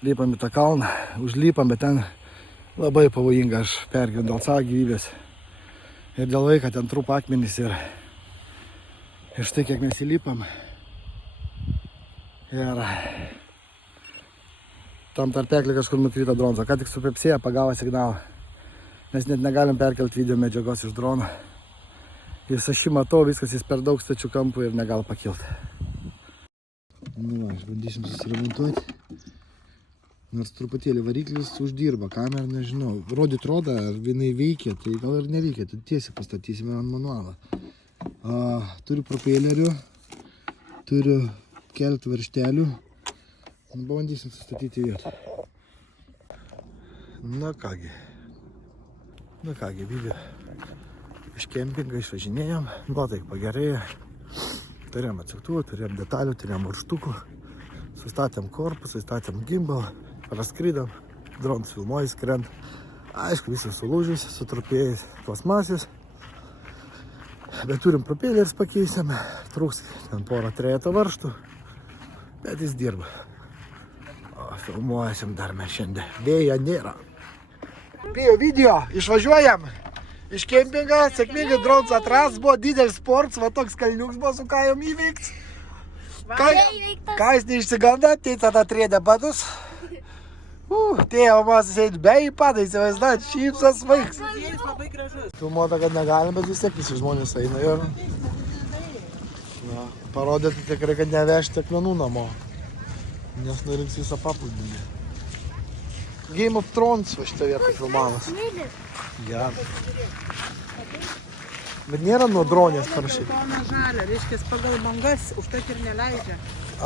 Lipam į tą kalną, užlipam, bet ten labai pavojinga, aš pergyvenu dėl savo gyvybės. Ir dėl vaiką ten trupa akmenys ir štai kiek mes įlipam. Ir tam tarpeklį kažkur nukrito dronas. Ką tik su Pepsėje pagavo signalą. Mes net negalim perkelti video medžiagos iš drono. Ir aš jį matau, viskas jis per daug stačių kampų ir negal pakilti. Nu, aš bandysim susiremontuoti. Nors truputėlį variklis uždirba, kamerą nežinau. Rodyt rodą, ar jinai veikia, tai gal ir neveikia, tai tiesiai pastatysime ant manualą. Turiu propelerių, turiu keletą varžtelių. Bandysim sustatyti vietą. Na kągi, Vivi. Iš kempingą išvažinėjom, nuotaik pagerėjo. Turėjom atsuktuvų, turėjom detalių, turėjom urštukų. Sustatėm korpusą, sustatėm gimbalą, praskrydom, dronas filmuoja, skrenda. Aišku, visas sulūžęs, sutrupėjęs plasmasės. Bet turim propelerius pakeisim, trūks ten porą trejetą varžtų, bet jis dirba. Filmuosim dar mes šiandien. Vėja nėra. Pėjo video, išvažiuojam. Iš kempingą, sėkmingai dronas atras, buvo didelis sports, va toks kalniuks buvo su kajom įveikts. Ką jis neišsiganda, tai tada trėdė padus. Tėjo mas sėdi be įpadai, įsivaizduot, šypsas vaiks. Filmuota, kad negalim, bet vis tiek visi žmonės eina ir parodyti tikrai, kad nevežti akmenų namo, nes nurinks visą paplūdimį. Game of Thrones va šitą vietą filmavas. Geras. Bet nėra nuo dronės parašyti. Geltona žalia, reiškia pagal bangas, užtat ir neleidžia.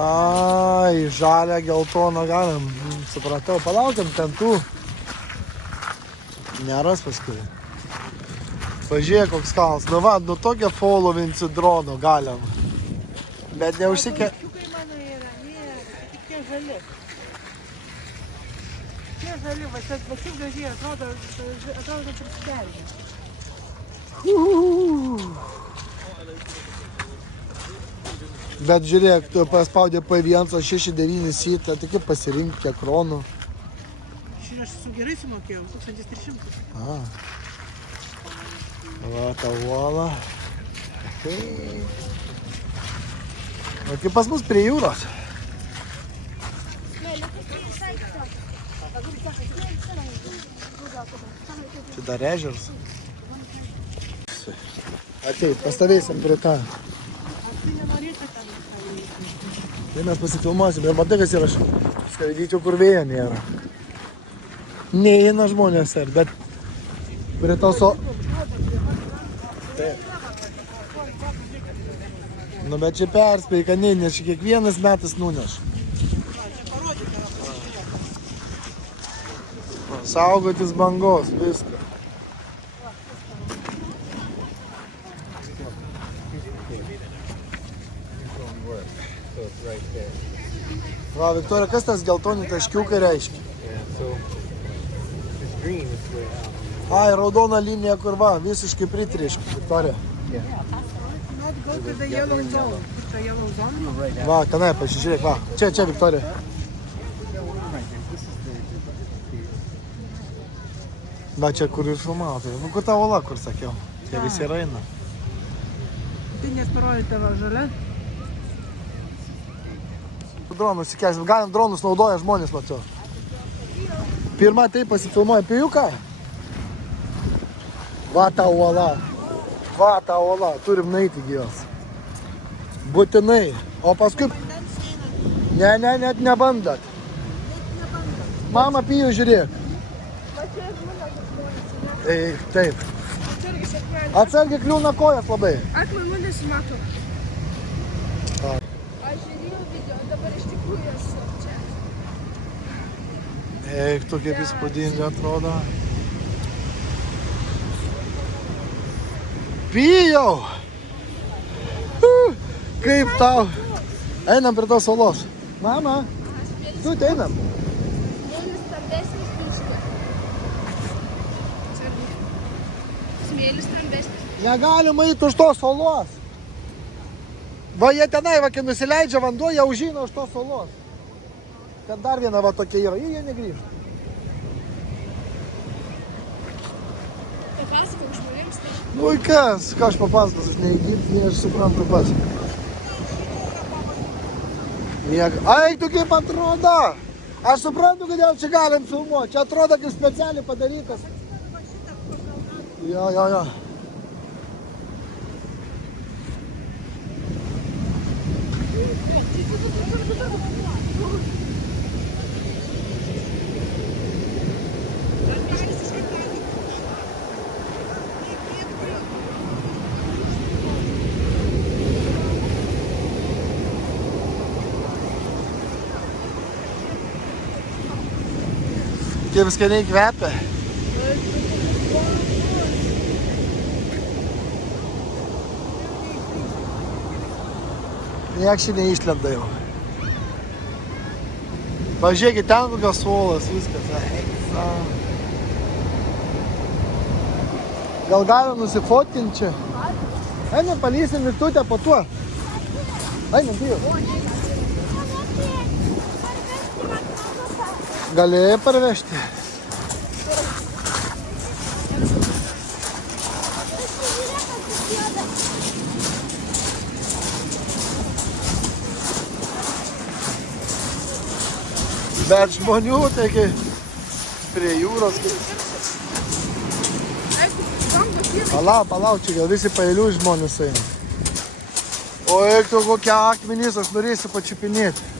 Ai, žalia, geltona galim. Supratau, palaukiam ten tų. Neras paskui. Pažiūrėk, koks kalnas. Nu va, nu tokią follovinsiu drono galim. Bet neužsikė... Čiukai mano yra, nėra, tik tie žali. Tie žali, va čia bačiuk gražiai atrodo, kad prisiderinė. Bet žiūrėk, tu paspaudė P1, 6,9 sitą, tai kaip pasirinkti, kiek kronų. Šiandien aš su gerai sumokėjau, 1300. Va, ta uola. O kaip pas mus prie jūros. Čia dar ežeras. Ateit, pastovėsim prie tą. Tai mes pasifilmuosim ir matai, kas yra skraidyčiau, kur vėjo nėra. Neįeina žmonės, bet prie to Nu, bet čia perspėjai, kad nes čia kiekvienas metas nuneš. Saugotis bangos, viską. Va, Viktorija, kas tas geltoni taškiukai reiškia? Ai, raudona linija, kur va, visiškai pritriška, Viktorija. Va, tenai pasižiūrėk, va. Čia, Viktorija. Va, čia kur ir filmavo. Nu, kur ta uola, kur sakiau. Čia visi ir eina. Tai nes parodė tavo žalia. Dronus įkelsim. Galim dronus naudoja žmonės, mačiau. Pirma taip pasifilmuoja pijuką. Va ta uola. Va ta uola. Turim naiti gyvas. Būtinai. O paskui... Ne, net nebandat. Mama, piju, žiūrėk. Taip. Atsargiai kliūna kojas labai. Akmenų nesimato. Aš žiūrėjau video, dabar iš tikrųjų esu čia. Eik, tu kaip įspūdingai atrodo. Pijau! Kaip tau? Einam prie tos salos. Mama, tu einam. Smėlis stambesnis biškį. Smėlis stambesnis. Negalima eiti už tos salos. Va, jie tenai, va, kai nusileidžia vanduo, jie užžino už tos salos. Ten dar viena va tokia yra, jie negrįžta. Papasakok žmonėms, tai Nu ir kas, ką aš papasakos, aš nei aš suprantu pats. Ai, tu kaip atrodo? Aš suprantu, kodėl čia galim filmuoti. Čia atrodo kaip specialiai padarytas. Jo. Kaip skaniai kvepia. Nieks čia neišlenda jau. Pažiūrėkit, ten kokios suolas, viskas. Gal galim nusifotinti čia? Einam, palysim virtutę po tuo. Einam, bijau. Galėjai parvežti. Bet žmonių, taigi, prie jūros. Palauk, čia gal visi paeilių žmonės eina. O eik tu kokia akmenys, aš norėsiu pačiupinėti.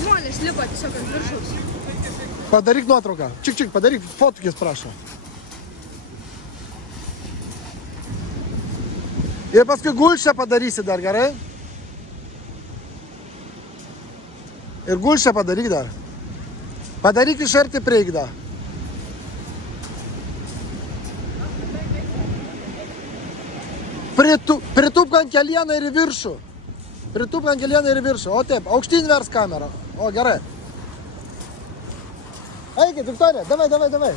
žmonės lipa tiesiog ant viršaus. Padaryk nuotrauką. Čik, padaryk fotkės, prašau. Ir paskui gulšę padarysi dar, gerai? Ir gulšę padaryk dar. Padaryk iš arti prieik dar. Pritūpk ant kelieną ir į viršų. Pritūpk ant kelieną ir į viršų. O taip, aukštyn vers kamerą. O, gerai. Eikit, Viktorija, davai.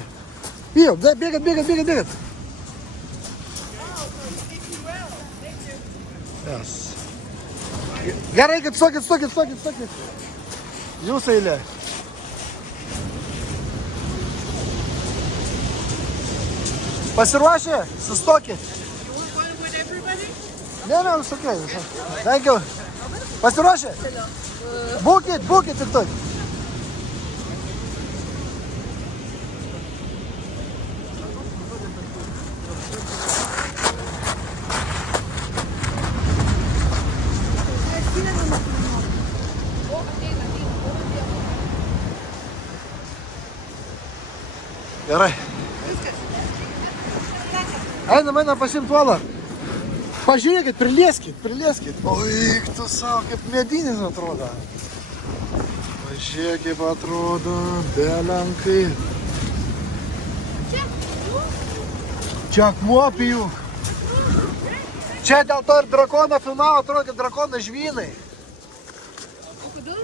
Bijau, bėgat. Yes. Gerai, kad stokit. Jūsų eilė. Pasiruošę? Sustokit. Ne, it's okay. Thank you. Pasiruošę? Būkit tik tai. Gerai. Einam pasiimt uolą. Pažiūrėkit, prilieskit. Oi, tu savo, kaip medinis atrodo. Pažiūrėk, kaip atrodo, belenkai. Čia akmuo pijų. Čia dėl to ir drakoną filmavo, atrodo, kad drakono žvynai. O kodėl?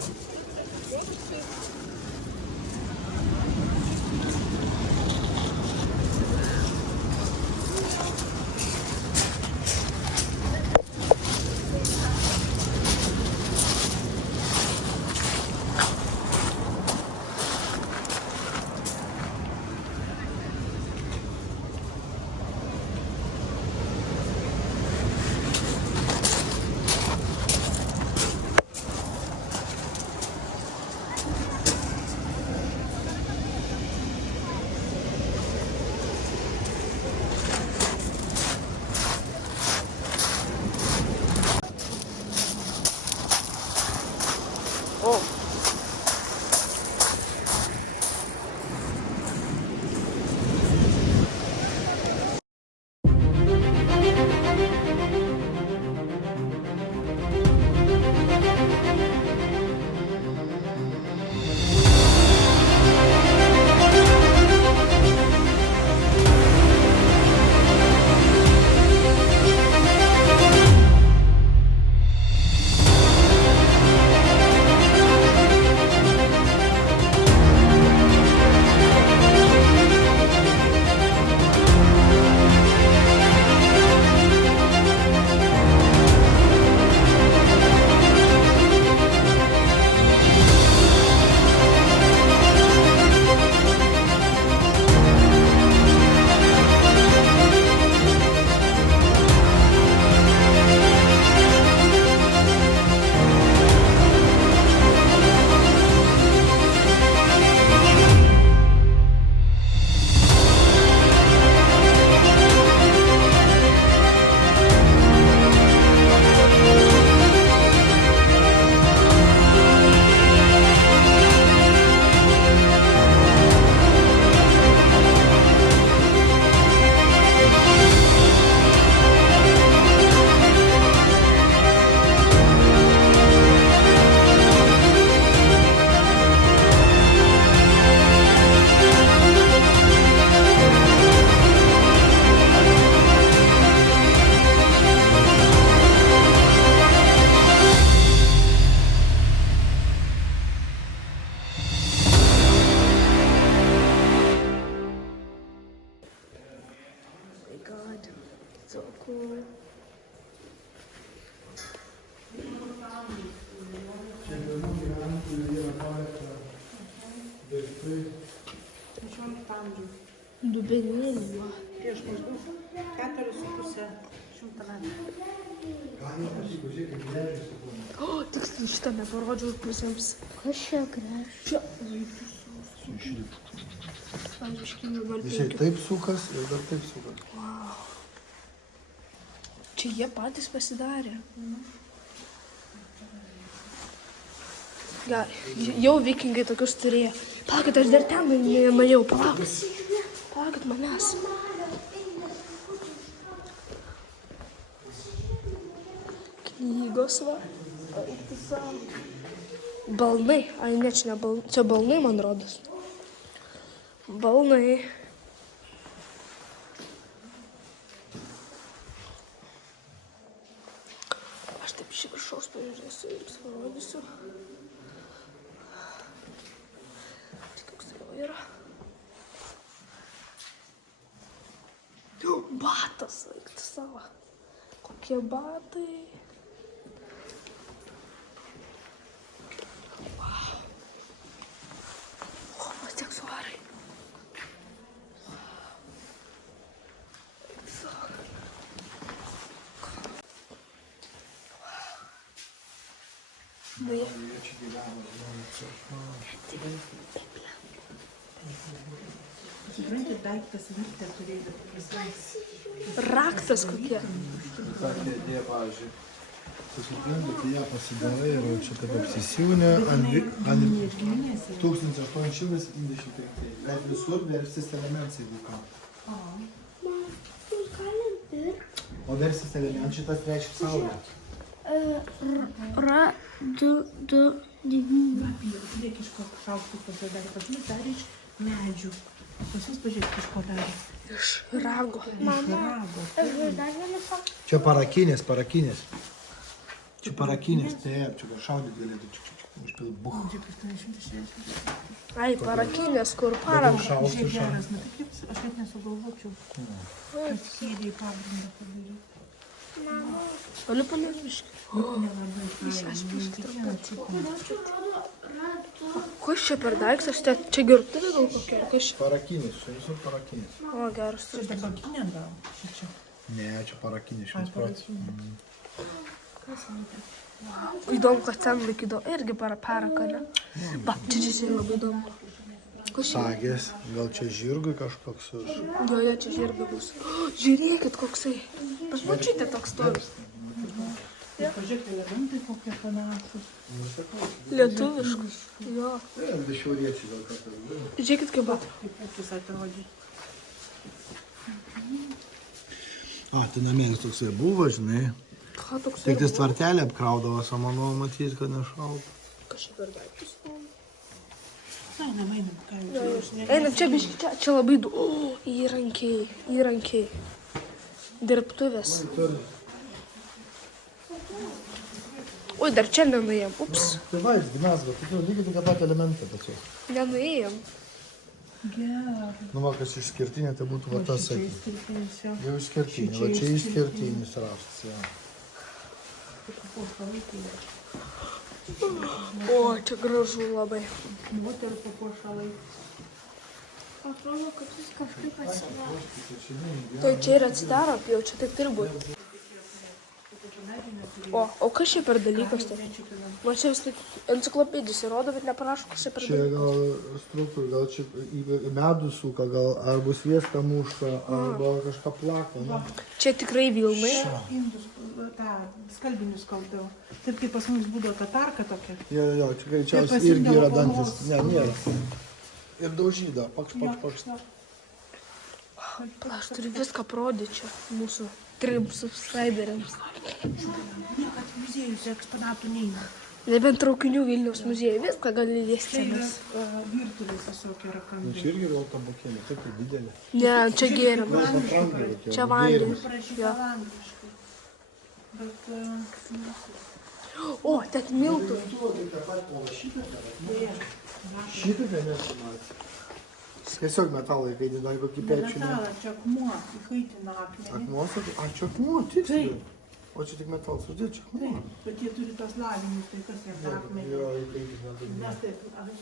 Kiekvienų gyventojų yra palikta daiktai. 16 amžiaus. Dubenėlį. Prieš maždaug 4,5 šimtą metų. Gal jau patiko, žiūrėk, kaip leidžiasi būna. O, tiksliai šitą neparodžiau pusėms. Kas čia gręž? Čia. Su šlipu. Pavyzdžiui, dabar Jisai taip sukas ir dar taip sukas. Čia jie patys pasidarė. Gerai, jau vikingai tokius turėjo. Palaukit, aš dar ten nuėjau, palaukit. Palaukit manęs. Knygos va. Balnai. Ai, ne, čia ne balnai. Čia balnai, man rodos. Balnai. Aš taip iš viršaus pažiūrėsiu ir jums parodysiu. Tai koks jau yra. Batas, vaikti savo. Kokie batai. Wow. O, aksesuarai. Beje. Suprantate, daiktas vertę turėjo prasme. Raktas kokie. Tokia idėja, pavyzdžiui, susiprantate, ją pasidarai ir čia taip apsisiūnė ant 1823. Bet visur versis elementai, jeigu ką. O versis elementai šitas reiškia saulė. Ra, du, 9. Griekiško šaukštų pasidarė, pas mus dar iš medžių. Pas jūs pažiūrėk, kažko darė. Iš rago. Iš rago. Dar vieną faktą. Čia parakinės. Čia parakinės, taip, čia gal šaudyt galėtų, čia užpil buch. Čia 860. Ai, parakinės, kur Dabar paranga. šaukštų Čia šaukštų. geras, na tai kaip, aš net nesugalvočiau, kad sėdė į pagrindą padaryti. Galiu paneviškai. Nelabai Kas čia per daiktas? Čia gertuvė gal kokia? Kas čia? Parakinės, čia visur parakinės. O, geras. Čia tabakinė gal, šičia. Ne, čia parakinės, 100%. Įdomu, kad ten laikydavo. Irgi paraka, ne? Va, čia labai įdomu. Kas čia? Sagės, gal čia žirgui kažkoks už. Joje čia žirgai bus. O, žiūrėkit, koksai. Pas mačiutė toks stovi. Pažiūrėk, elementai kokie panašus. Lietuviškas. Jo. Bet šiauriečiai gal kartais. Žiūrėkit, kaip bat. Kaip akis atrodė. A, tai namėlis toksai buvo, žinai. Ką toks Tik tais tvartelį apkraudavo samanų, matys, kad nešaltų. Kas čia per daiktas? Einam, ką jūs. Einam, čia biškai, čia labai du. O, įrankiai. Dirbtuvės. Oi, dar čia nenuėjom. Ups, Tai va, mes, bet tokių lygiai tokia pat elementą pačiu. nenuėjom. Gerai. Nu, va, kas išskirtinė, tai būtų va tas, sakyk. Skirtinis jo. Jau išskirtinė, va čia išskirtinis raštas, jo. O, čia gražu labai. Moterų papuošalai. Atrodo, kad jis kažkaip atsivaro. Tai čia ir atsidaro, jau čia taip turi būti. O kas čia per dalykas? Tai? Man čia vis tik enciklopedijos įrodo, bet neparašo, kas čia per Čia dalykas. gal struktūra, gal čia į medų suka, gal arba sviestą muša, arba kažką plako, ne? Čia tikrai Vilnai. Indus, tą skalbinius kaldavo. Taip kaip pas mums būdavo ta tarka tokia. Jo, čia greičiausiai Jie irgi yra pasiimdavo dantis. balos. Ne, nėra. Ir daužyda, pakš. Aš turiu viską parodyti čia mūsų trims subscriberiams. Niekad muziejus eksponatų neina. Nebent traukinių Vilniaus muziejai, viską gali liesti. Tai yra Nes... virtuvės visokie rakamai. Čia irgi gal tabakėlė, taip didelė. Ne, čia gėrimas. Čia Čia vandenis. Parašyta angliškai. Bet... O, tek miltų. Šitą tai nesumatė. Tiesiog metalą įkaitino, jeigu Ne kipėčių. metalas, čia akmuo, įkaitina akmenį. Akmuo, sakai, a čia akmuo, tiksliai. Taip. O čia tik metalas, o čia akmuo. Taip, bet jie turi tos lavinius, tai kas jie tą akmenį. Jo, įkaitina. Mes taip,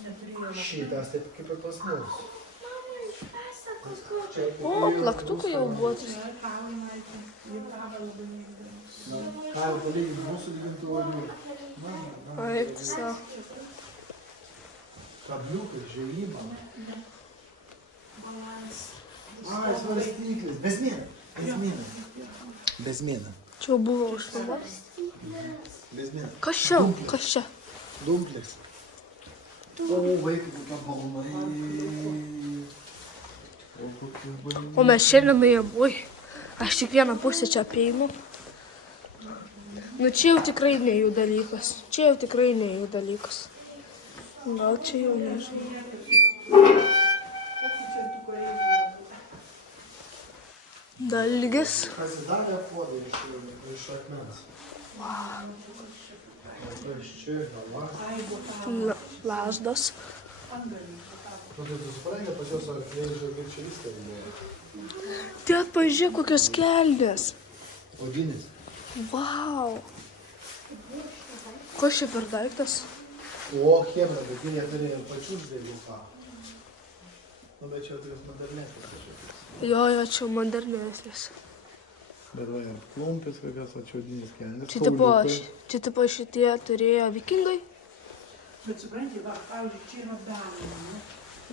neturėjome. Šitas taip kaip ir pas mus. O, plaktukai jau buvo. Čia kaulai, jie kavą labai mėgdavo. Ką, palyginti mūsų lygintų odų. Eik, tu savo. Kabliukai, žvejyba. Balans. Ai, svarstyklis. Bezmėna. Bezmėna. Čia jau buvo užfilmuotas. Bezmėna. Kas čia? Kas čia? Dumplis. O, vaikai, kokia balnai. O, kokie balnai. O mes šiandien nuėjom, oi, aš tik vieną pusę čia apeinu. Nu čia jau tikrai ne jų dalykas. Čia jau tikrai ne jų dalykas. Gal čia jau nežinau. Dalgis. Pasidarė podai iš akmens. Iš čia, galva. Lasdas. Nu, tai tu supranti, pas juos arkliai žirgai čia viską buvo. Tėt, pažiūrėk, kokios kelnės. Odinis. Vau. Kas čia per daiktas? O, chebra, bet jie turėjo pačių žvėlių ką. Nu, bet čia jau turės modernesnis kažkokius. Jo, čia modernesnis. Bet va, klumpis kokias, o čia odinis kelnes. Čia tipo šitie turėjo vikingai. Bet supranti, va, pavyzdžiui, čia yra dalinių.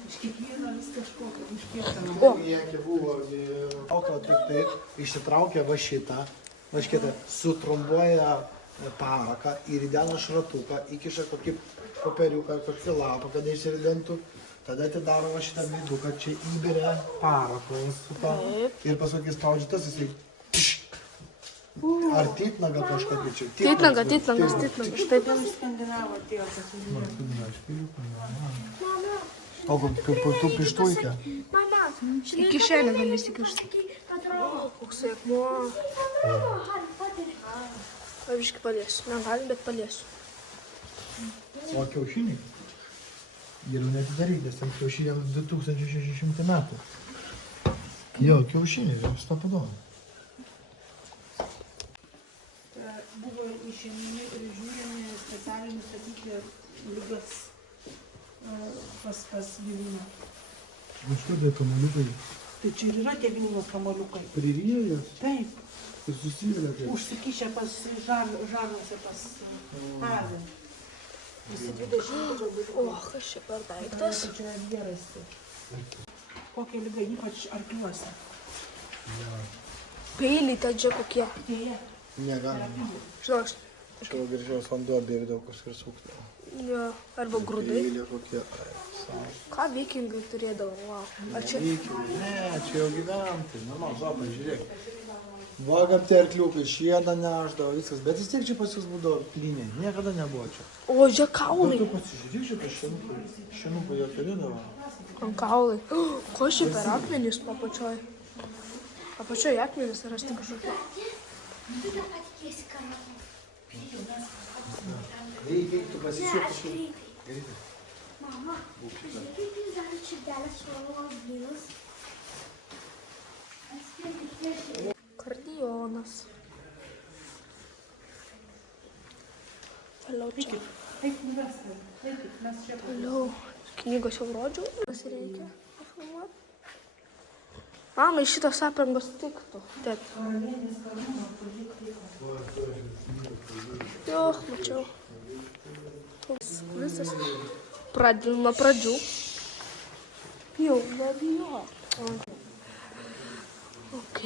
Iš kiekvieno vis kažkokio, iš kiekvieno. O. Jie buvo, tokio tik tai išsitraukia va šitą, va šitą, sutrumbuoja paraką ir įdena šratuką, įkiša kokį popieriuką, kokį lapą, kad išsiridentų. Tada atidaro va šitą viduką, čia įberia paraką su to. Ir paskui spaudžia tas, jisai... Ar titnaga kažkokį čia? Titnagas. Taip. Skandinavo atėjo pasižiūrėti. O, kaip tu pištuikė? Mama, Į kišenę gali įsikišti. Koks akmuo. Pavyzdžiui, paliesiu. Negalim, bet paliesiu. O kiaušiniai? Geriau netidaryti, nes ten kiaušiniams 2600 metų. Jo, kiaušiniai, jau šitą padovą. Buvo išėmimi ir žiūrimi specialiai nustatyti lygas pas gyvūną. Nu štai tai kamaliukai Tai čia ir yra tie gyvūno kamaliukai. priryja jas Taip, ir susivelia kaip. užsikišę pas žarnuose pas avį. Visi 20 galbūt. O, kas čia per daiktas? Tai čia yra vierasti. Kokia lyga, ypač arkliuose. Peiliai ten čia kokie. Dėja, Negalima. Žinok, Čia va greičiausiai vanduo bėgdavo kažkur sukti. jo, arba grūdai. Eilė kokie. Ką vikingai turėdavo? Wow. Ar čia... Ne, čia jau gyventai. Nu, va, pažiūrėk. Va, kaip tie arkliukai šieną neždavo, viskas. Bet vis tiek čia pas jūs būdavo plyniai. Niekada nebuvo čia. O, čia Bet kaulai. tu pasižiūrėk šitą šinuką. Šinuką jie turėdavo. Ant kaulai. Ko čia per akmenys apačioj? Apačioj akmenys rasti kažkokie. Reikia, tu pasižiūrėk kažkaip. Greitai. Mama, kaip jūs darėte širdelės savo blynus? Kardionas. Toliau čia. eik nuvesti, eikit, mes čia Toliau. Knygos jau rodžiau. Kas reikia filmuoti? Mamai šitos aprangos tiktų. Taip. Jo, mačiau. Visas. Nuo pradžių. Jau, nebijok. Ok.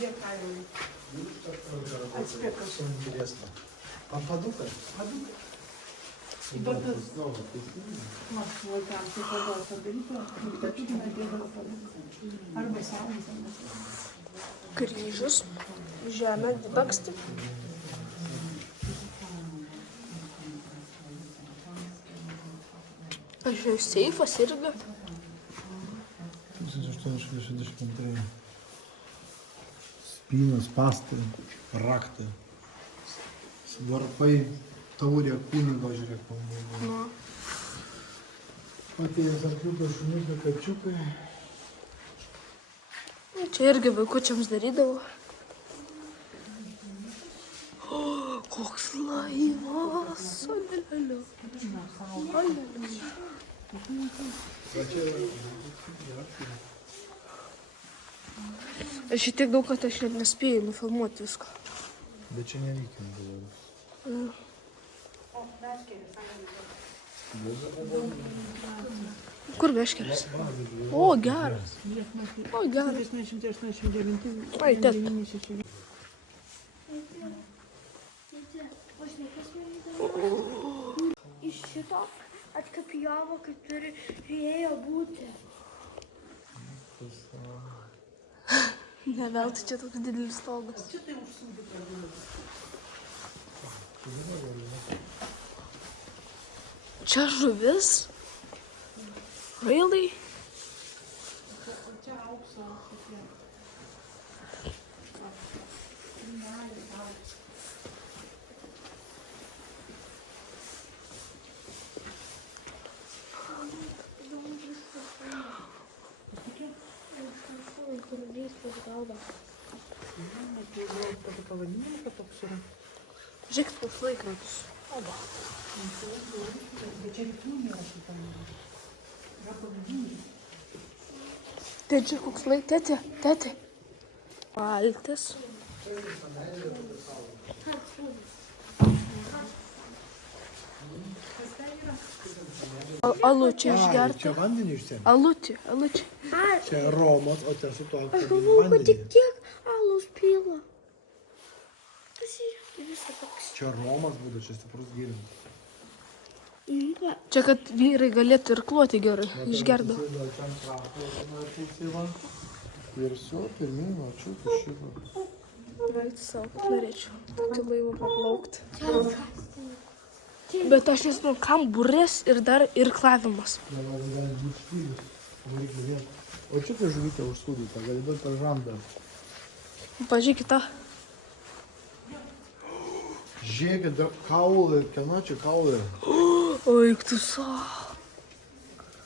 Dėk kailį. Atspėkas. Интересно. Padukas? Bet tas, mas vaikams tai pagal padaryto, tačiau nedėdavo padukas. Arba saulės. Kryžius. Žemė dibaksti. Aš jau seifas irgi. 1862. Spynos, pastai, raktai. Varpai, taurė, kunigo, žiūrėk, buvo. Nu. Atėjęs arkliukai, šuniukai, kačiukai. Čia irgi vaikučiams darydavau. O, koks laivas. Oleliu. Aš šitiek daug, kad aš net nespėjau nufilmuoti viską. Bet čia nereikia buvo. Kur veškeris? O, geras. O, geras. 1989. Ai, tet. Iš šito atkapijavo, kaip turėjo būti. Ne veltui čia toks didelis stogas. Čia žuvis? Really? Čia aukso. Tokį pavadinimą, kad toks yra. Žiūrėk, koks laikrodis. Bet čia rytų nėra šitą. Yra pavadinimas. Tėti, koks laikrodis. Tėti. Valtis. Alučiai išgerti. Čia vandenį išsėmė. Alučiai. Čia Romas, o čia su tuo Aš galvoju, kad tik tiek alus pila. Pasižiūrėk, visą toks. Čia Romas būtų, čia stiprus gėrimas. Čia, kad vyrai galėtų ir kloti gerai. Išgerdavo. Ir все, pirmyn, atšūtų šitą. Praeiti savo, kad norėčiau tokį laivą paplaukti. Bet aš nežinau, kam burės ir dar irklavimas. O čia kai žuvytė užsūdyta, gali duoti per žandą. Pažiūrėkit tą. Žiūrėkit, kaulai, kieno čia kaulai? Oi, tu sa.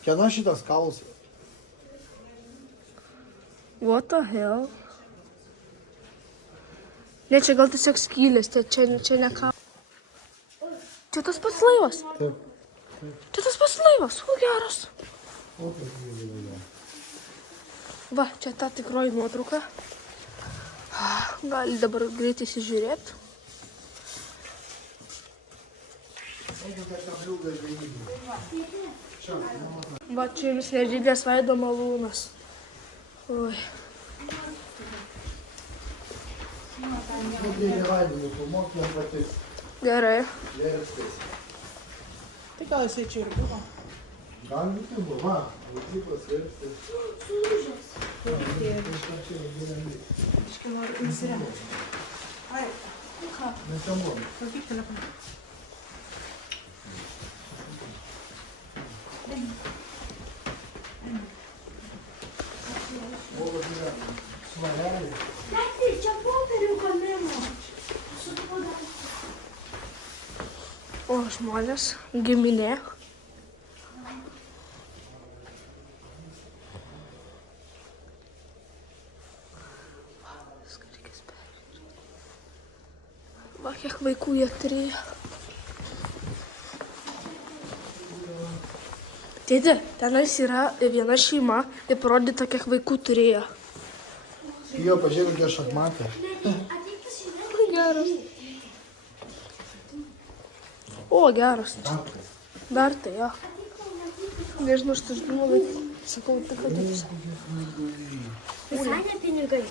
Kieno šitas kaulas? What the hell? Ne, čia gal tiesiog skylės, čia ne ką. Čia tas pats laivas. Taip. Čia tas pats laivas, o geras. O, kaip įvėlė. Va, čia ta tikroji nuotrauka. Gali dabar greitai įsižiūrėti. Va, čia vis nedidės veido malūnas. Oi. Gerai. Tai gal jisai čia ir buvo. Gal būtų buvo, va, vaikyklas verpstis. Iškai noriu įsiremti. Ai, ką? Nečiamom. Pavyk telefoną. Smalelį. Tėti, čia popierių kamino. O žmonės, giminė. Va, kiek vaikų jie turėjo. Tėti, tenais yra viena šeima ir parodyta, kiek vaikų turėjo. Jo, pažiūrėk, kokie šachmatai. Ateik pasižiūrėk. Geras. O, geras. Dar tai, jo. Nežinau, šitą žinau, bet sakau, tik kad visą. Visai ne pinigai.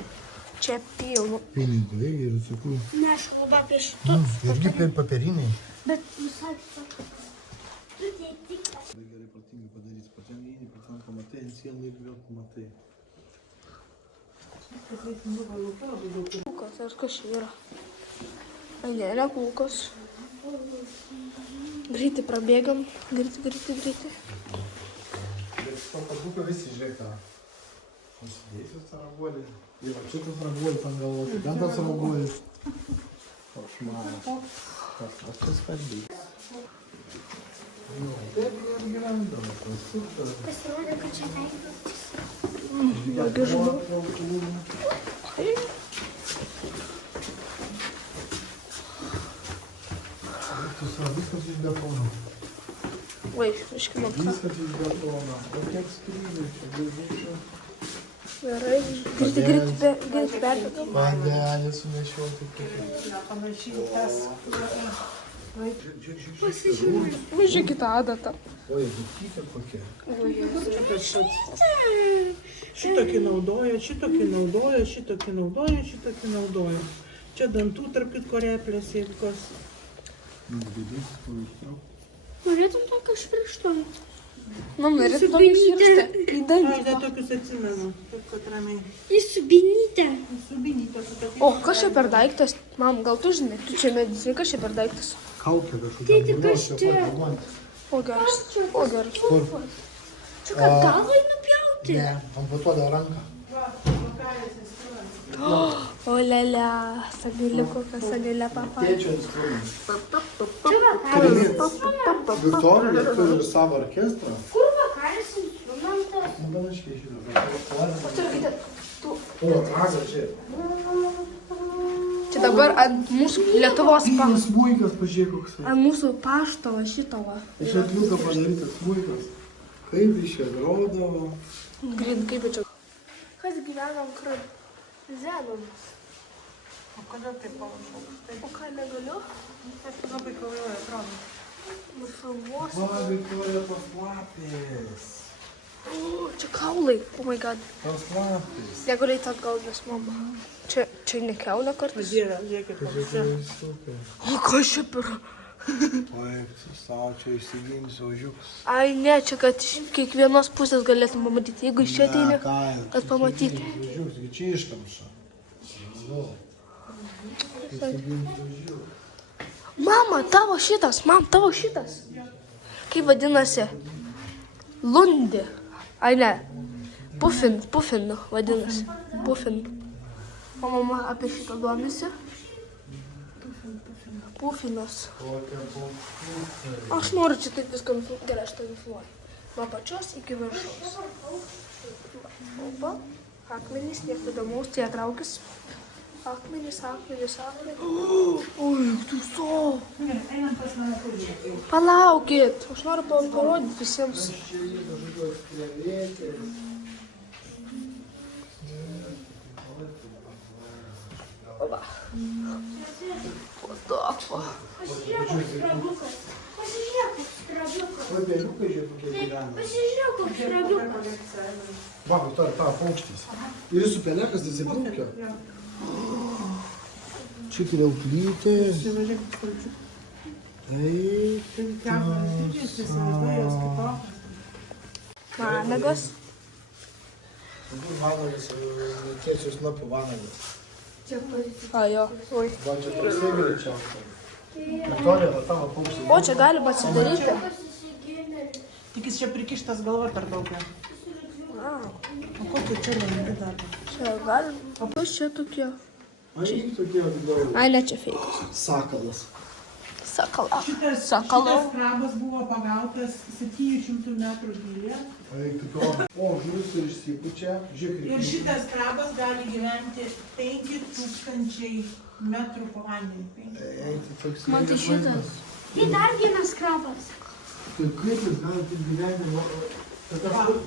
Čia pilnu. Pinigai ir sakau. Ne, aš kalbu apie šitus. Irgi papiriniai. Bet visai kitokie. Tu tėti. Gerai protingai padarys. Pačiam įeini, pačiam pamatai, ant sienų ir vėl pamatai. Kūkas, ar kas čia yra? Ai, ne kūkas. Greitai prabėgam. Greitai. Bet to paduko visi žiūrėk tą. Užsidėsiu tą raguolį. Ir va šitas raguolis ant galvos. Ten tas raguolis. Košmaras. Kas čia svarbiai. Taip ir gyvendavo. Super. Pasirodė, kad čia veidrodis. Labai žinau. Viskas iš betono. Oi, iškimo ką. Viskas iš betono. O kiek skrydžių čia, daugiau. Gerai. Greit perbėgam. Vandenį sunešioti. Ja, panašiai tas. Važiuokit tą adatą. Oi, dukytė kokia. Šitokį naudoja, šitokį naudoja, šitokį naudoja, šitokį naudoja. Čia dantų, tarp kitko, replės, jeigu kas. Norėtum tokio švirkštojo? Nu, norėtum tokį širstę. Į Aš dantį. dar tokius atsimenu, taip kad ramiai. Jis su binyte. Subinytė su tokia. O, kas čia per daiktas? Mam, gal tu žinai, tu čia medicina, kas čia per daiktas? Kaukė kažkokia. Tėti, kas čia? O, geras. O, geras. Kur? Čia kad galvai nupjauti. Ne, amputuoda ranką. O, lėlė. Sagilė kokia, sagilė papa. Tėčio instrumentas. Čia vakaris. Viktorija turi savo orkestrą. Kur vakaris instrumentas? Nu, panašiai žinau. O, atrado čia. Čia dabar ant mūsų Lietuvos Pilnas smuikas, pažiūrėk koks. ant mūsų pašto va šito va. Iš atliuko padarytas smuikas. Kaip iš čia grodavo. Greit, kaip čia. Kas gyvena ant Zenonas? O kodėl taip panašu? O ką negaliu? Tas labai kaujoja, atrodo. Nufilmuosiu. Va, Viktorija, tos lapės. O, čia kaulai. Oh my god. Tos lapės. Negaliu eiti atgal, nes mama. Čia ne keulė kartais. Dieve, žiūrėkit, čia. O, kas čia per... Oi, savo čia išsiginsiu ožiukus. Ai, ne, čia kad iš kiekvienos pusės galėtum pamatyti. Jeigu iš čia ateini, kad pamatyti. Ožiukus, čia iškamša. Išsiginsiu ožiukus. Mama, tavo šitas. Kaip vadinasi? Lundi. Ai, ne. Pufin vadinasi. Pufin. O mama apie šitą domisi. Pufinas. Kokia paukštė. Aš noriu čia taip viską nufilmuoti. Gerai, aš tai nufilmuoju. Nuo pačios iki viršaus. Opa. Akmenys, nieko įdomaus, tai atraukis. Akmenys. Oi, tu so. Einam pas mane pažiūrėti. Palaukit. Aš noriu parodyti visiems. Oba. Fotopo. Pasižiūrėk, koks krabukas. Oi, beliukai žiūrėk, kokie gyvena. Pasižiūrėk, koks krabukas. Va, Viktorija, tavo paukštis. Ir jūsų pelekas disiplinkio. Čia kriauklytės. Eik. Vanagas. Kur vanagas, tiesius lapų vanagas. A, jo. Oi. Va, čia toksai greičiausiai. Viktorija, va tavo paukštis. O, čia galima atsidaryti. Tik jis čia prikištas galva per daug. O kokį čia lengvi dar? Čia galima. O kas čia tokie? Ai, tokie atgal. Ai, ne, čia feikas. Sakalas. Sakala. Šitas krabas buvo pagautas 700 metrų gylyje. Eik, tu. O, žuvis ir išsipučia. Žiūrėk, Ir šitas krabas gali gyventi 5000 metrų po vandeniu. eik, tu toks. Man tai šitas. Tai dar vienas krabas. Tai kaip jis gali taip gyventi? Tai kažkur.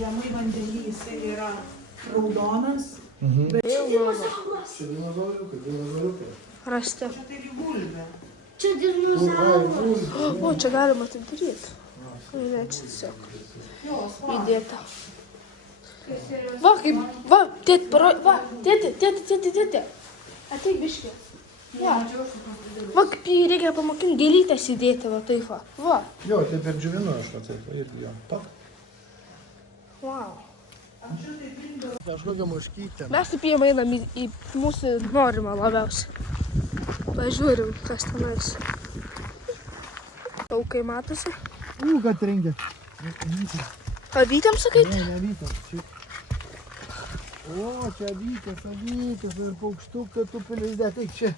Žemai vandenį jisai yra raudonas. Čia dinozauriukai. Rasti. Čia tai gulbė. Čia dinozauras. O, čia galima taip daryti. Ne, čia tiesiog. Įdėta. Va, kaip, va, tėti, parodė, va, tėti. Ateik biškį. Va. Va, kaip jį reikia pamokinti gėlytės įdėti, va, taip, va. Va. Jo, taip ir džiovinu aš, va taip, irgi jo. Tak. Wow. Kažkokia muškytė. Mes taip jiem einam į mūsų norimą labiausiai. Pažiūrim, kas tenais. Laukai matosi. Ką trengia? Avytėm sakai? Ne vytas. O, čia vytas ir paukštukai tupi lizde. Tai čia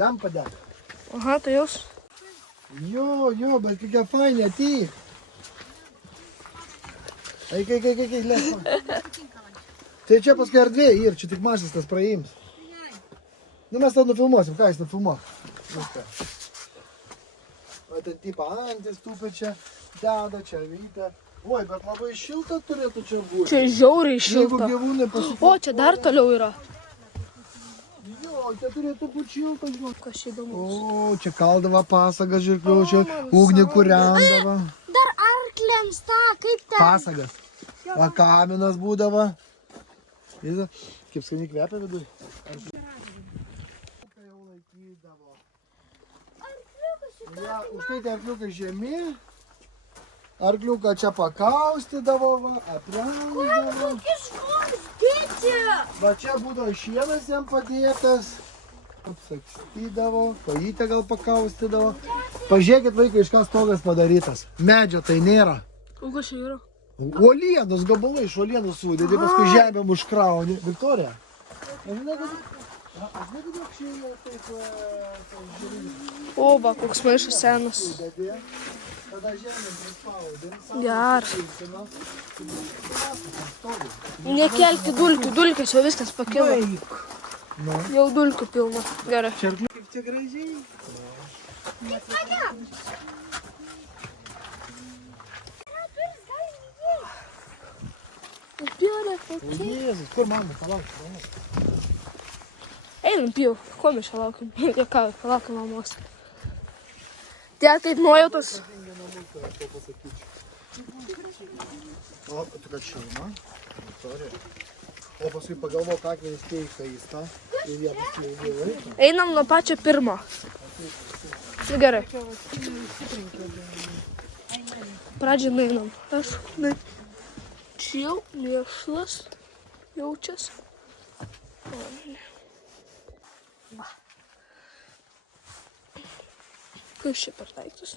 lempa dega. Aha, tai jos. Jo, bet kokia fainė, ateik. Eik, lėk. Tai čia paskui erdvė ir čia tik mažas tas praėjims. Nu mes tau nufilmuosim, ką jis nufilmuok. Viską. O ten tipo antis tupia čia, deda čia vytę. Oi, bet labai šilta turėtų čia būti. Čia žiauriai Jeigu šilta. gyvūnai pasitikė. O, čia dar toliau yra. Jo, čia turėtų būti šilta, žinok. Kas čia įdomu? O, čia kaldavo pasagas žirklių, čia ugnį kūrendavo. Dar arkliams tą, kaip ten. Pasagas. O kaminas būdavo. Jis, kaip skaniai kvepia viduj. Ja, už tai tie arkliukai žemi. Arkliuką čia pakaustydavo, aprengdavo. Kažkoks dėti. Va čia būdavo šienas jam padėtas. Apsakstydavo, kojytę gal pakaustydavo. Pažiūrėkit vaikai, iš ką stogas padarytas. Medžio tai nėra. O kas čia yra? Uolienos gabalai iš uolienų sudėdi, paskui žemėm užkrauni. Viktorija? Aš negaliu čia jau taip žiūrėti. O, va, koks maišas senas. Tada žemėm prispaudė. Geras. Nekelti dulkių, dulkės jau viskas pakilo. Jau dulkių pilna. Gerai. Kaip čia gražiai. Jėzus, kur mama, palauk. Einam pijau, ko mes čia laukiam? Ką, palaukiam mamos. Tie kaip nuojautos. O, tu kad šeima, Viktorija. O paskui pagalvok, akmenis keista įsta. Ir jie paskui ilgai laiko. Einam nuo pačio pirmo. Nu, gerai. Pradžią nueinam. Aš, ne. Čia jau mėšlas jaučias. Va. Kas čia per daiktus?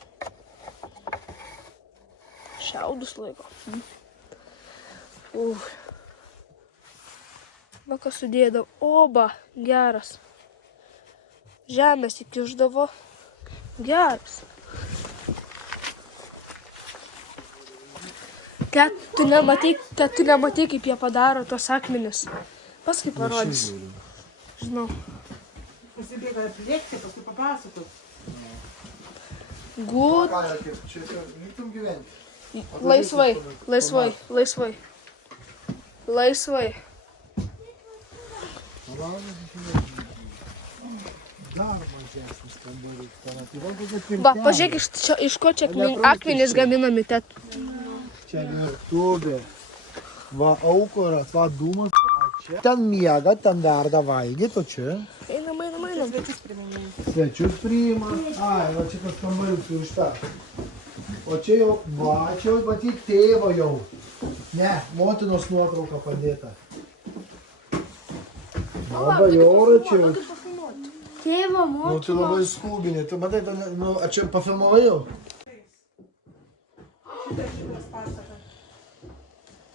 Šiaudus laiko. Va, kas sudėdavo. Oba, geras. Žemės įkišdavo. Geras. Tu nematai, kaip jie padaro tos akmenis. Paskui parodys. Žinau. Pasibėga aplėkti, paskui papasakot. Gut. Ką, kaip čia vyktum gyventi? Laisvai, laisvai, laisvai. Laisvai. Dar mažesnis kambarys. Va, pažiūrėk, iš ko čia akmenys gaminami. Čia virtuvė. Va aukuras, va dūmas. Čia. Ten miega, ten verda valgyt, o čia. Einam. Svečius priima. Ai, va čia tas kambarys už tą. O čia jau, va, čia jau matyt tėvo jau. Ne, motinos nuotrauka padėta. Labai jaura čia jau. Tėvo, Nu, tai labai skubinė. Tu matai, nu, ar čia pafilmavai jau? Šitas pasakas.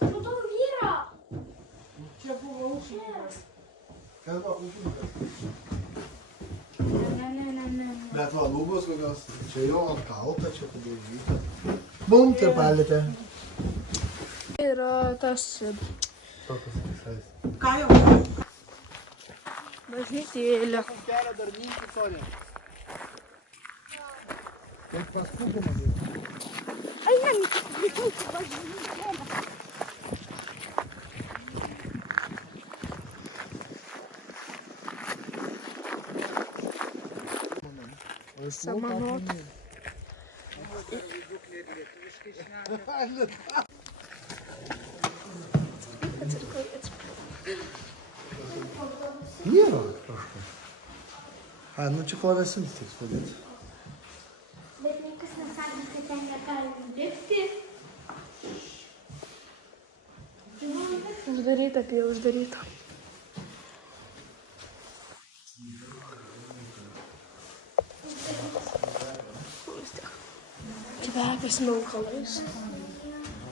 Matau vyrą. Čia buvo ūkininkas. Kas buvo ūkininkas? Ne. Bet va, lūgos kokios. Čia jau ant kalta, čia padaužyta. Bum, tai palėtė. Yra tas Tokios visais. Ką jau? bažnytėlė. Kelia dar minti, sorė. Kaip paskubama dėl. Einam į bažnyčią. Samanot. Yra kažkas. A, nu čia kodas instiks padėti. Bet niekas nesakė, kad ten negali dirbti. Uždaryta, apie uždaryta. Kvepia smilkalais.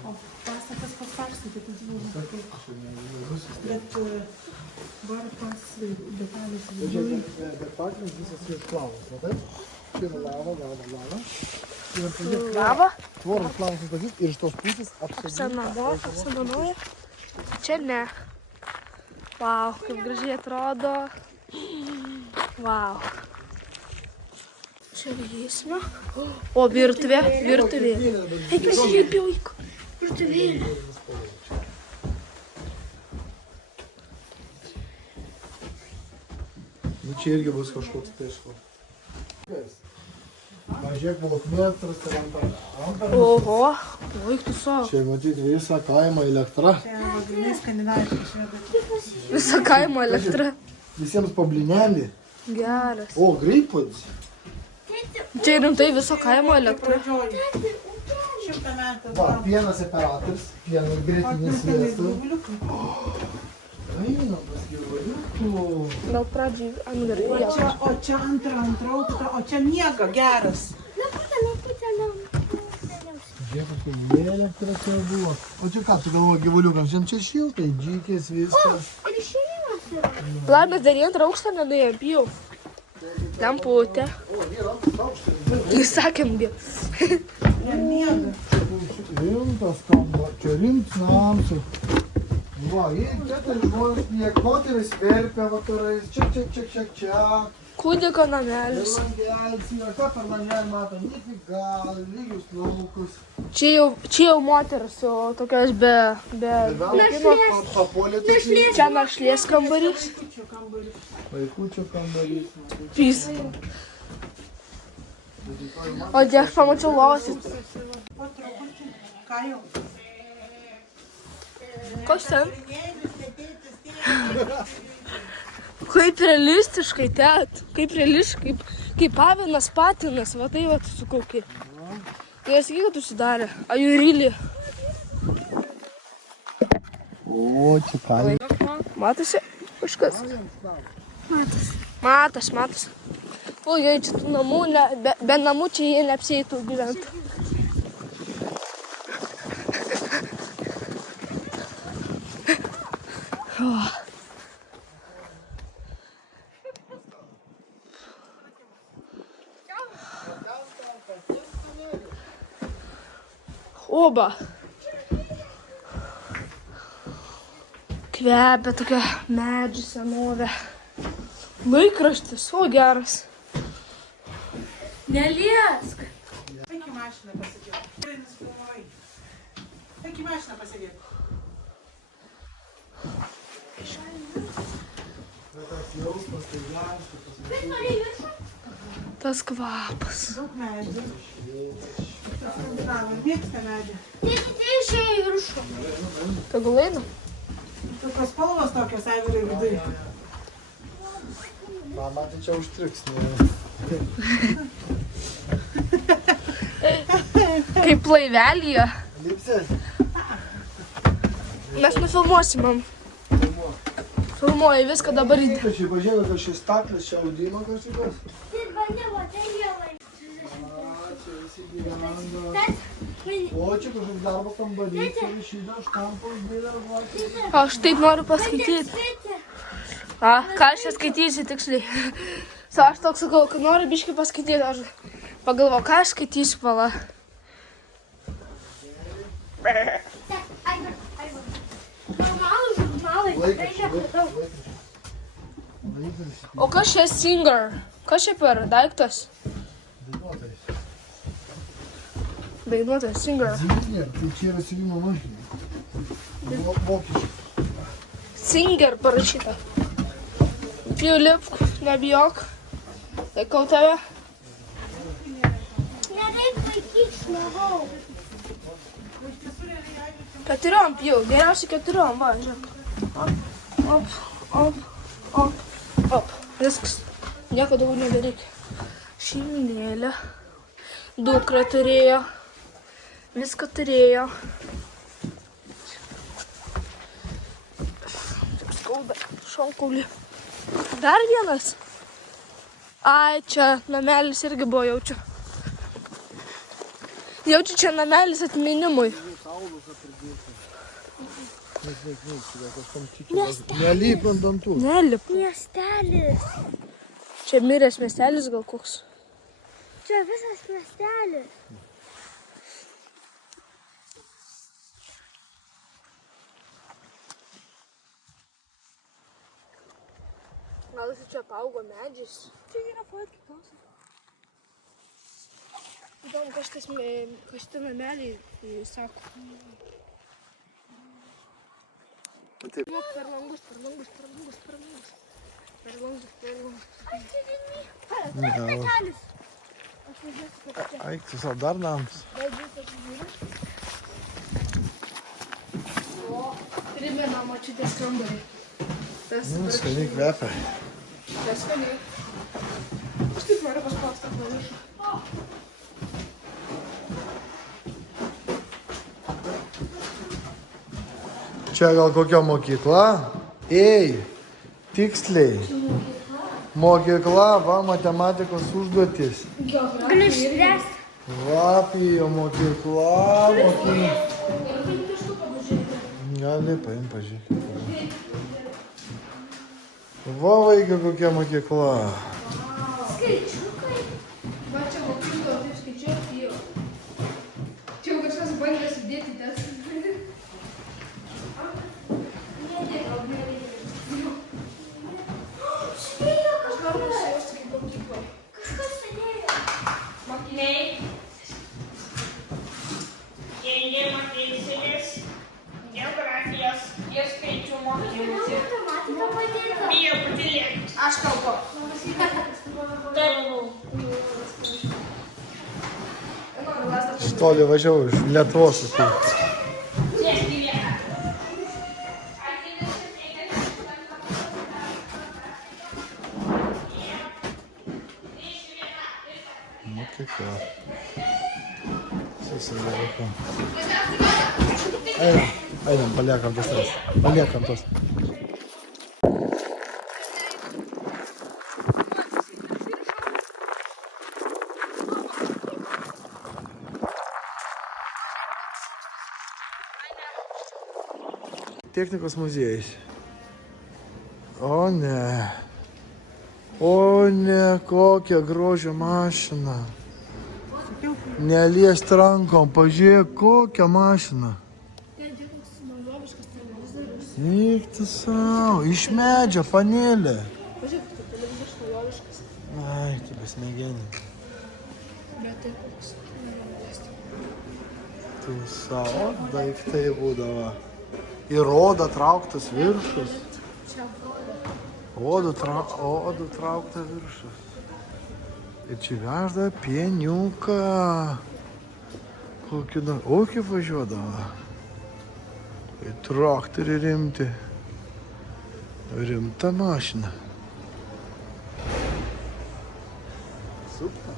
O pasakas papasakoti, tai buvo. Bet varpas detalės viduj. Bet pagrindas visas ir klavas, matai? Čia yra lava. Ir pradėt Lava. tvoros lavos nustatyt ir iš tos pusės Apsamanoja. Čia ne. Vau, kaip gražiai atrodo. Vau. Čia įeisime. O, virtuvė. Eik, pasižiūrėjau, eik. Virtuvėlė. Nu čia irgi bus kažkoks tieško. Mažiek volokmetras ir amperas. Oho, eik tu savo. Čia matyti visą kaimą elektra. Visą kaimo elektra. Visiems pablinelį. Geras. O, greipods. Čia rimtai viso kaimo elektra. Va, pienas separatorius, pienas gretinis sviestas. Einam pas gyvuliukų. Gal pradžiai gerai. O čia antra, o čia miega geras. Žiūrėk, kokia elektra čia buvo. O čia ką, tu galvoji gyvuliukams, čia šiltai, džykės, viskas. Labas, dar į antrą aukštą nenuėjom, bijau. Lemputė. Įsakėm, bijau. Miega. Rimtas kamba, čia rimtas namsas. Va, jei čia tai žmonės mieg, moteris verpia vakarais, čia. Kūdikio namelis. Langelis yra, ką per langelį matom, nifiga, lygius laukus. Čia jau moteris, o tokios be Papolė tokie. Čia našlės kambarys. Vaikučio kambarys. Pys. O čia aš pamačiau lovas. Po truputį. Ką jau? Koks ten? Kaip realistiškai, tet. Kaip realistiškai, kaip avinas patinas. Va tai va sukaukiai. Tai sakyk, kad užsidarė. A jų rylį. O, čia kalė. Matosi kažkas? Matas. O, jei čia tų namų, be namų čia jie neapsieitų gyventi. Oba. Kvepia tokia medžių senovė. Laikraštis, o geras. Neliesk. Eik į mašiną pasidėti. Eik į mašiną pasidėti. Tas kvapas. Daug medžių. Mėgsta medį. Tegul eina. Tokios spalvos tokios, Aivarai, vidui. Mama, tai čia užtriks. Kaip laivelyje. Lipsi? Mes nufilmuosim, mam. Filmuoji viską dabar įdė. Čia pažiūrėjau, kad šis staklis čia audimo kažkokios. Čia visi gyvena. O čia kažkoks darbo kambarys ir išyda štampus dėlėvoti. Aš taip noriu paskaityti. Ką aš čia skaitysiu tiksliai. Aš toks sakau, kad noriu biškai paskaityti. Aš pagalvoju, ką aš skaitysiu, pala. O kas čia singer? Kas čia per daiktas? Dainuotojas, singer. Zinger, tai čia yra siuvimo mašina. Vokiečių. Singer parašyta. Filip, nebijok. Laikau tave. Nereik laikyt žmogau. Keturiom pjau, geriausiai keturiom, va, žiūrėk. Op. Viskas. Nieko daugiau nebereikia. Šeimynėlė. Dukra turėjo. Viską turėjo. Skauda šonkaulį. Dar vienas. Ai, čia namelis irgi buvo, jaučiu. Jaučiu, čia namelis atminimui. Nelyp ant dantų. Nelip. Miestelis. Čia miręs miestelis gal koks. Čia visas miestelis. Gal jis čia apaugo medžiais? Čia yra fotkiai, klausom. Įdomu, kas šitie nameliai sako. Taip. Nu, per langus. Per langus. Takelis. Aš važiuosiu per čia. Eik tu savo dar nams. O, primena močiutės kambarį. Tas Skaniai kvepia. Tas skaniai. Aš taip noriu paspausti tą klavišą. Čia gal kokia mokykla? Ei, tiksliai. Mokykla, va, matematikos užduotis. Galiu išspręsti. Lapijo mokykla. Gali paim pažiūrėti. Va, vaikai, kokia mokykla. Skaičiukai. Va čia mokykla, taip skaičiuoti jau. Čia jau kažkas bandė sudėti ten. Spėjo Aš noriu nusijausti kaip mokykloje. kažkas sudėjo. Mokiniai, šiandien mokysimės geografijos ir skaičių mokymosi. Matematika patinka. Bijo patylėti. Aš kalbu. Stoli važiavau iš Lietuvos. Sėsk į vietą. Mokykla. Susilaiko. Einam, paliekam tas. Paliekam tos. Technikos muziejus. O ne. O ne, kokia grožio mašina. Neliest rankom, pažiūrėk, kokią mašiną. Eik tu savo, iš medžio panelė. Pažiūrėk, kaip televizorius naujoviškas. Ai, tu besmegenis. Bet taip, nemanau. Tu savo daiktai būdavo. Ir oda trauktas viršus. Odų trauktas viršus. Ir čia vežda pieniuką. Kokį dar, o kaip važiuodavo. Tai traktorių rimti. Rimta mašina. Super.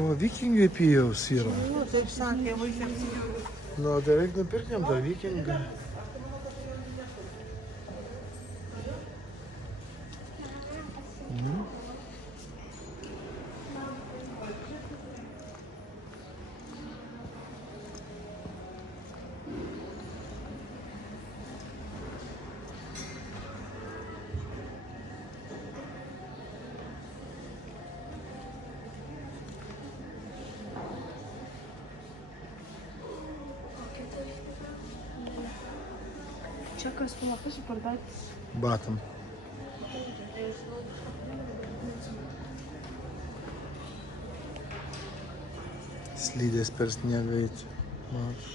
O, vikingai pijaus yra. Nu, taip sakė, važiuok. Nu, tai reik nupirkėm tą vikingą. Čia kas pamatysiu parduotis. Batam. Slydės per sniegą eiti. Mat.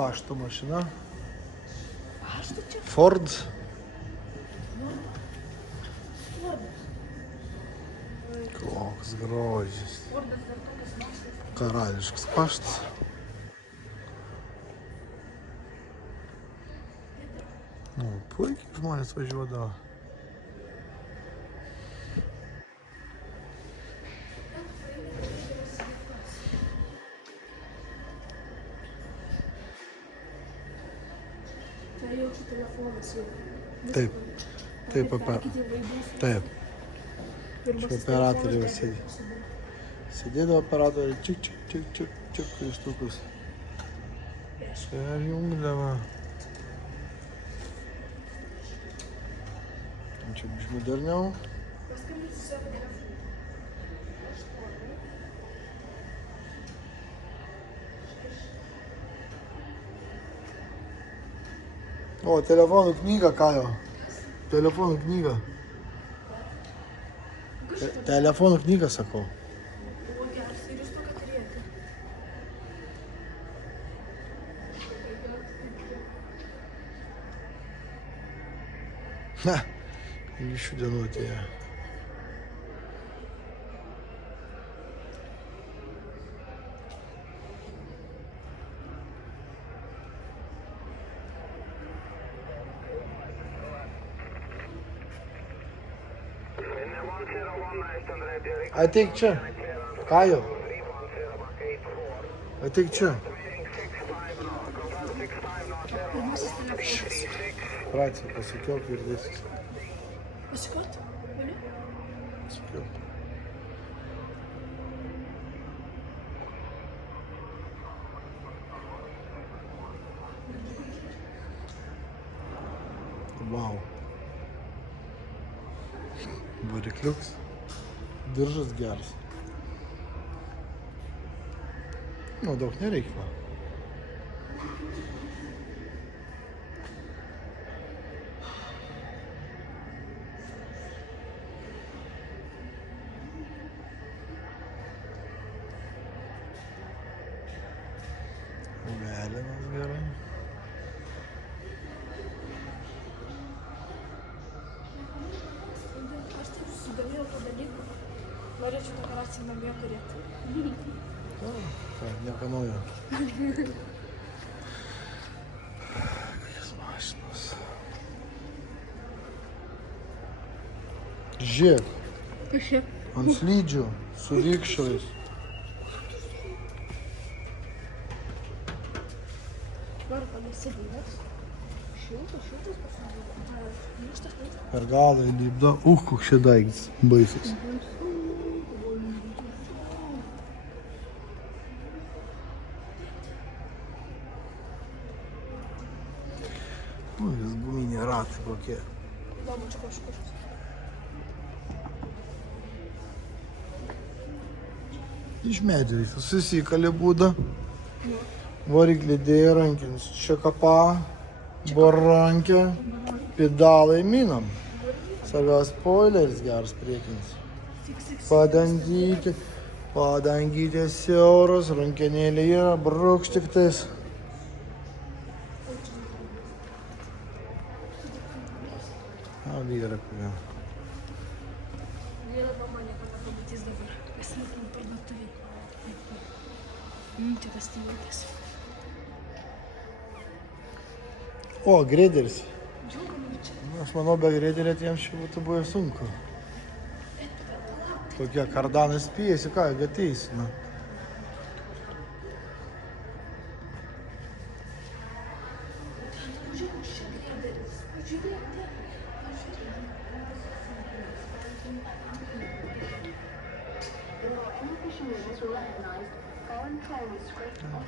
pašto mašina. Pašto čia? Ford. Koks grožis. Fordas dar tokias mašinas. Karališkas paštas. Nu, puikiai žmonės važiuodavo. Tai jaučiu telefonas jau. Taip, taip, Perkyti laidus. taip. Pirmasis Čia operatoriai telefonas sėdi. perkasi. Sėdėdavo operatoriai, čik, kristukus. Perjungdavo. Čia biš moderniau. Paskambinsiu savo telefonu. O, telefonų knyga, Kajo. Telefonų knyga. Telefonų knyga, sakau. O, geras, ir jūs tokia turėjote. Na, iš šių dienų atėjo. Ateik čia. Kajo. Ateik čia. Pirmasis telefonas. Racija, pasikelk ir viskas. Pasikot? Galiu? Pasikelk. Vau. Varikliuks. Diržas geras. Nu, daug nereikia. Velinas gerai. Aš taip susidomėjau to dalyko. Norėčiau tokią raciją namie turėti. Ką, nieko naujo. Kokias mašinas. Žiūrėk, Kažkiek. ant slidžių, su vikšrais. Noriu panesėdėt. Šiltas pasidarė. Minkštas, minkštas. Per galą įlipdo. Koks čia daiktas baisus. Jis guminiai ratai kokie. Įdomu, čia kažkur. Iš medžio susikalė būdą. Variklį dėjo rankinis. Čia kapa, barankė, pedalai minam. Savęs spoileris geras priekinis. Padangytė siauros, rankenėlė yra, brūkš tik tais. Vyra kokia. Vyra mama nieko nepamatys dabar. Pasilikim parduotuvį. Čia tas tyvėtas. O, greideris. Aš manau, be greiderio jiems čia būtų buvę sunku. Kokie kardanai spėjasi, ką, ateisi, na.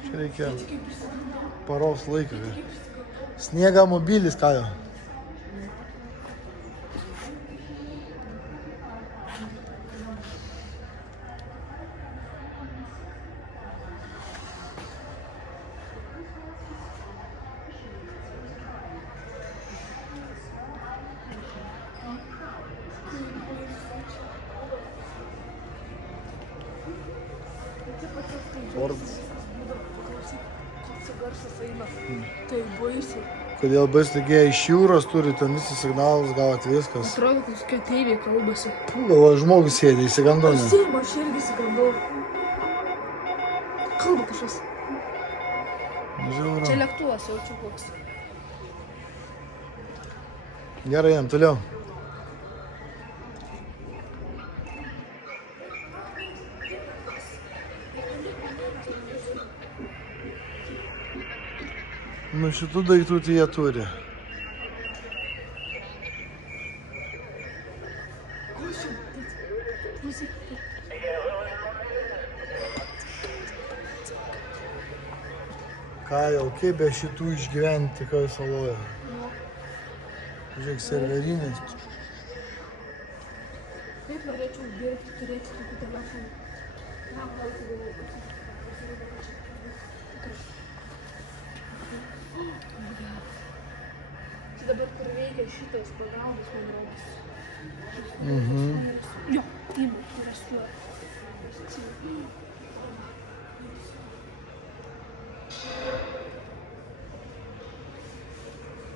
Čia reikia paros laiką. Sniega mobilis, ką jo. Ford. Koks garsas. garsas eina. Tai baisiai. Kodėl baisligė iš jūros turi ten visus signalus gauti viskas. Atrodo, kad tokie ateiviai kalbasi. Galvoju, žmogus sėdė, įsigandau. Seimo, aš irgi įsigandau. Kalba kažkas. Žiauru. Čia lėktuvas jaučiu koks. Gerai, jam toliau. Nu šitų daiktų tai jie turi. Ką jau, kaip be šitų išgyventi tokioje saloje. Žiūrėk, serverinės. Kaip norėčiau dirbti, turėti tokių telefonų. Na, galite galvoti. Tai dabar kur veikia šitas pagalbos, man rodos. Jo, ima, restuoja.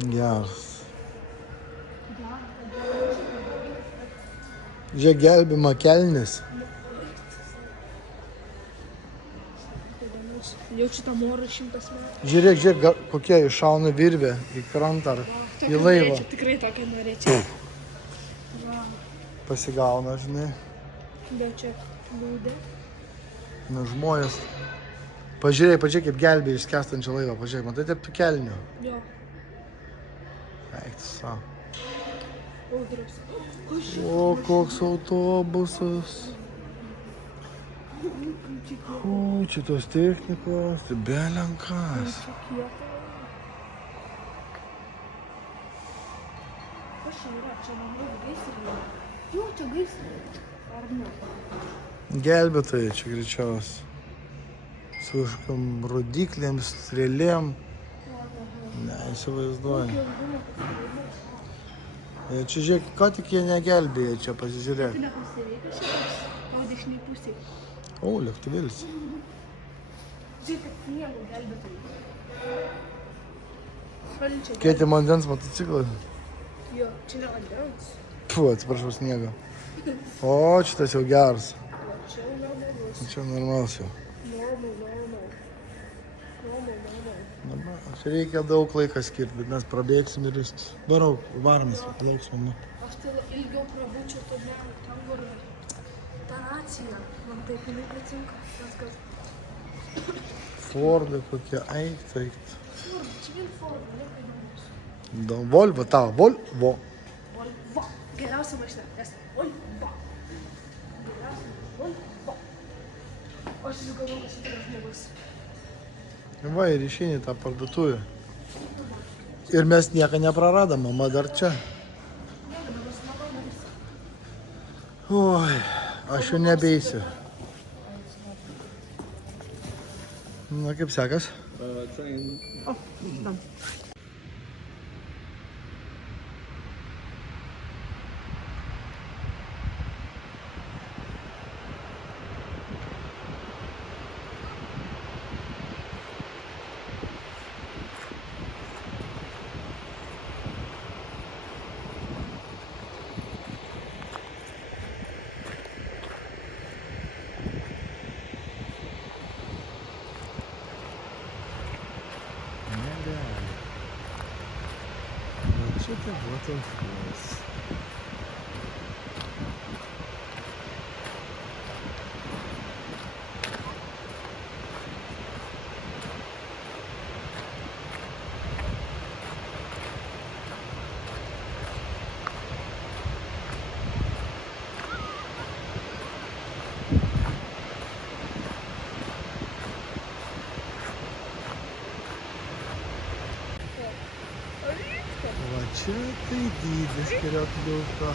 Geras. Žiūrėk, gelbima kelnis. Jaučiu tą morą 100 metų. Žiūrėk, kokie iššauna virvė į krantą ar į laivą. Tikrai tokia norėčiau. Pasigauna, žinai. Bet čia liūdė. Nu, žmonės. Pažiūrėk, kaip gelbė išskęstančią laivą. Pažiūrėk, matai, taip tų kelnių. Jo, Eik tu savo. audros. O, koks autobusas. O, čia tos technikos. Tai belenkas. Kas čia yra? Čia namų gaisrė? Jo, čia gaisrė. Ar ne? Gelbėtojai čia greičiausiai. Su kažkokiam rodiklėm, strėlėm. Ne, įsivaizduoju. Ir čia žiūrėk, ką tik jie negelbėja, čia pasižiūrėk. Tu nepasireikia šitas? Tau dešiniai pusėj. O, lėktuvėlis. Žiūrėk, kad sniego gelbėtojai. Šalčiai. Kėtė vandens motociklą. Jo, čia ne vandens. Puh, atsiprašau, sniego. O, šitas jau geras. O čia jau normalus. Čia normalus jau. Normal. Dabar, čia reikia daug laiko skirti, bet mes prabėgsim ir viskas. Varau, varomės, palauksim. Aš tai ilgiau prabūčiau tame, ten kur ta nacija. Man taip nepatinka. Fordai kokie, eik. Ford, čia vien Ford, nieko įdomus. Volvo tavo, Volvo. Volvo. Geriausia mašina, nes Volvo. Volvo. Aš įsigalvoju, kad šitas žmogus. Va, ir išeini tą parduotuvę. Ir mes nieko nepraradom, mama dar čia. Oi, aš jau nebeisiu. Na, kaip sekas? O, tam. Čia tai waterfalls. Va čia tai dydis kriokliuko.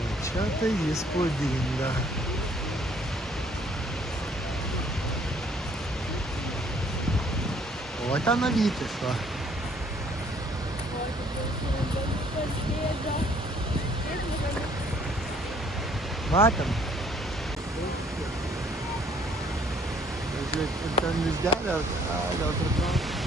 O čia tai įspūdinga. O ten avytis, va. Matėm. Žiūrėk, ten lizdelė, gal pritraukia.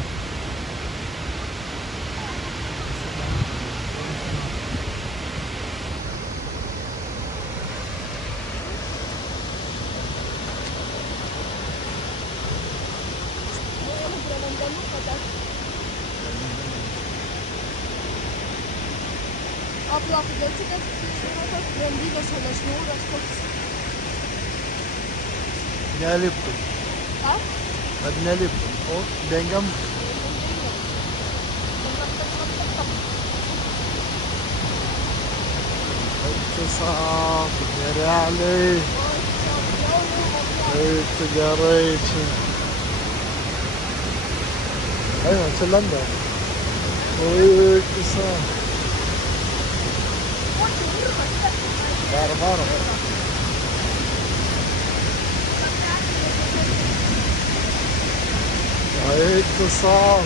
O palauk, dėl čia, kad yra tos grandinės, o ne šniūras toks. Neliptum. Ką? Kad neliptum. O, dengiam. Eik tu sako, gerealiai. Eik tu gerai čia. Eina, čia lenda. Eik tu sako. Varo. Eik tu savo.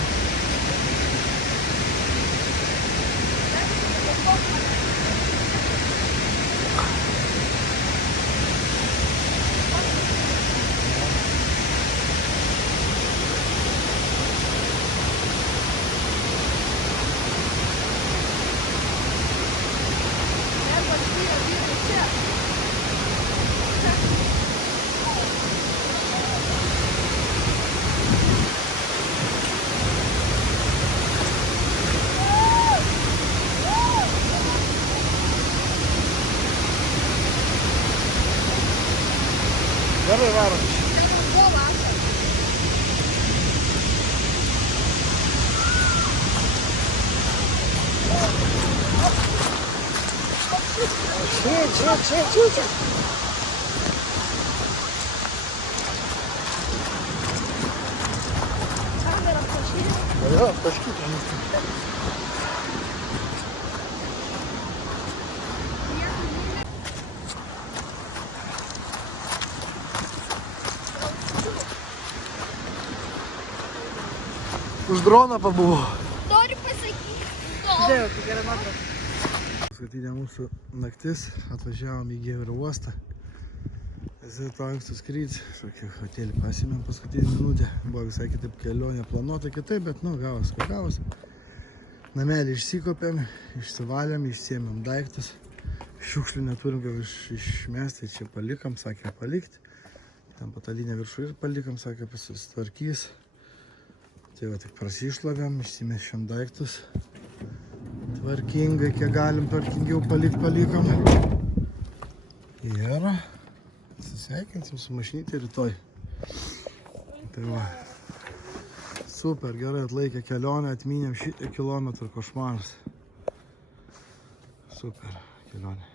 Gerai varom. Čia. Kamera prašyti. Jo, taškyti. Už droną pabuvo. Noriu pasakyti. Dėl, tai gerai matau. Paskutinė mūsų naktis, atvažiavom į Gėverio uostą. Vizito ankstus skrydis, šokį hotelį pasimėm paskutinį minutę. Buvo visai kitaip kelionė planuota kitaip, bet gavos, ko gavos. Namelį išsikopėm, išsivalėm, išsiėmėm daiktus. Šiukšlių neturim gal išmesti, čia palikam, sakė palikti. Ten patalinę viršų ir palikam, sakė pasistvarkys. Tai va, tik prasišlavėm, išsimešėm daiktus. Tvarkingai, kiek galim tvarkingiau palikam. Ir susveikinsim su mašinytė rytoj. Tai va, super, gerai atlaikė kelionę, atmynėm 100 kilometrų, košmaras. Super kelionė.